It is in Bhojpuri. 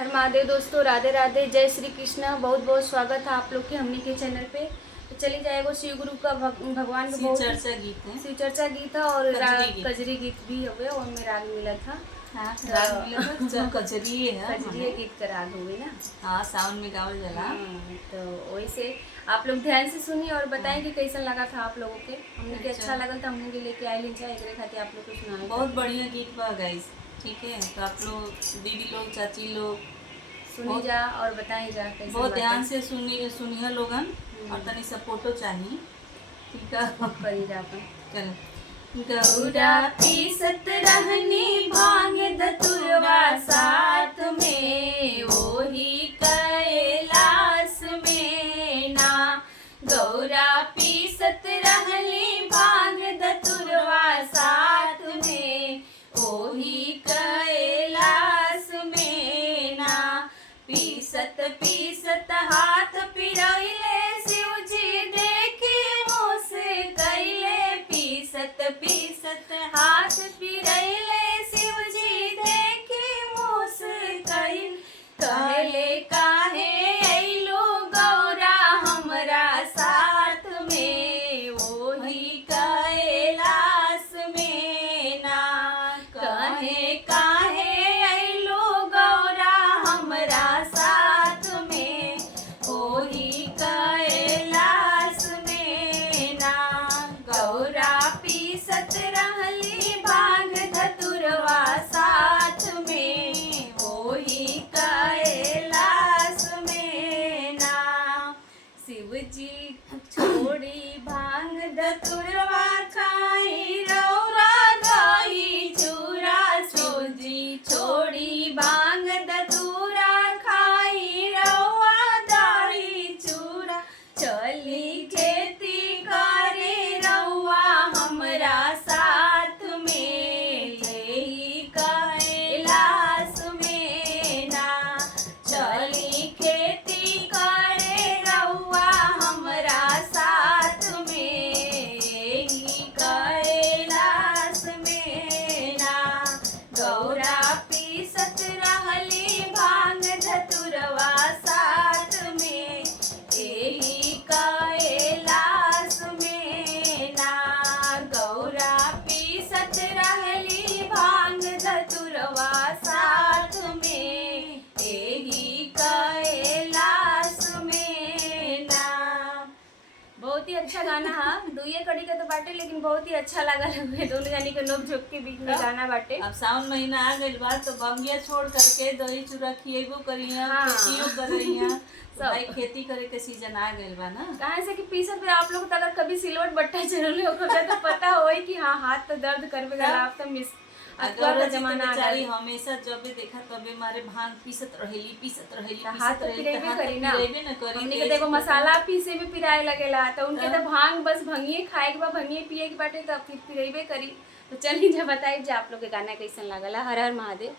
हर महादेव दोस्तों, राधे राधे, जय श्री कृष्ण। बहुत बहुत स्वागत है आप लोग के हमने के चैनल पे। तो चलिए जाएगा शिव गुरु का भगवान का बहुत शिव चर्चा गीत है और कजरी गीत भी हुए और में राग मिला था। हाँ, राग मिला था कजरी है, कजरी गीत का राग हुए ना। हाँ, सावन में गावल जला। तो वही से आप लोग ध्यान से सुनिए और बताएं कि कैसा लगा था आप लोगों के। हमने के अच्छा लगा था, हमने के लेके आए लिंचा एक खातिर आप लोग को सुना। बहुत बढ़िया गीत बा गाइस, ठीक है। तो आप लोग दीदी लोग चाची लोग सुनी जा और बताई जा कैसे। बहुत ध्यान से सुनिए लोगन और तनी सपोर्टो चाहिए, ठीक है। करी जा चल गौरा पीसत रहनी भांग धतुरवा साथ में, वही कैलाश में ना। गौरा पीसत रहनी भांग धतुरवा साथ में, वही कैलाश में ना। पीसत पीसत हाथ पिरैले शिवजी देखी मुँह कैले। पीसत पीसत हाथ पिरैले शिवजी देखी मुँह कैल। कहले काहे अइलो गौरा हमरा साथ में, वही कैलाश में ना। कहे काहे अइलो गौरा हमरा साथ में, वही कैलाश में ना। गौरा पीसत रहली भांग धतुरवा साथ में, वही कैलाश में ना। शिवजी छोड़ी भांग धतुरवा खाई रौरा दही चूरा। शिवजी छोड़ी भांग धतूरा खाई रौआ दही चूरा। चली खेती करे रौआ हमरा साथ में, यही कैलाश में ना। चली खेती करे रौआ हमरा साथ में, यही कैलाश में ना। गौरा पीसत रहली भांग धतुरवा साथ में, यही कैलाश में ना। गौरा पीसत रहली भांग धतुरवा साथ में, यही कैलाश में ना। बहुत ही अच्छा गाना है। दुइये कड़ी का तो बाटे लेकिन बहुत ही अच्छा लगा लगे। दोनों जानी के नोक झोंक के बीच में गाना बाटे। अब सावन महीना आ गइल बा तो बंगिया छोड़ करके दही चूड़ा खिएबो करिया, खेतियो करिया। भाई खेती करे के सीजन आ गइल बा ना। कहाँ से कि पीसत में आप लोग तो अगर कभी सिलवट बट्टा चलले होकर तो पता होई कि हाँ हाथ तो दर्द करबे गला। आप तो मिस अगर जमाना चाली हमेशा जब भी देखा तबे मारे भांग पीसत रहेली हाथ तो पिरेबे करी ना। करी हमने के देखो मसाला पीसे में पिराए लगेला तो उनके तो भांग बस भंगिए खाए के बा, भंगिए पिए के बाटे तो फिर पिरेबे करी। तो चलिए जब बताइए आप लोग के गाना कैसन लागला। हर हर महादेव।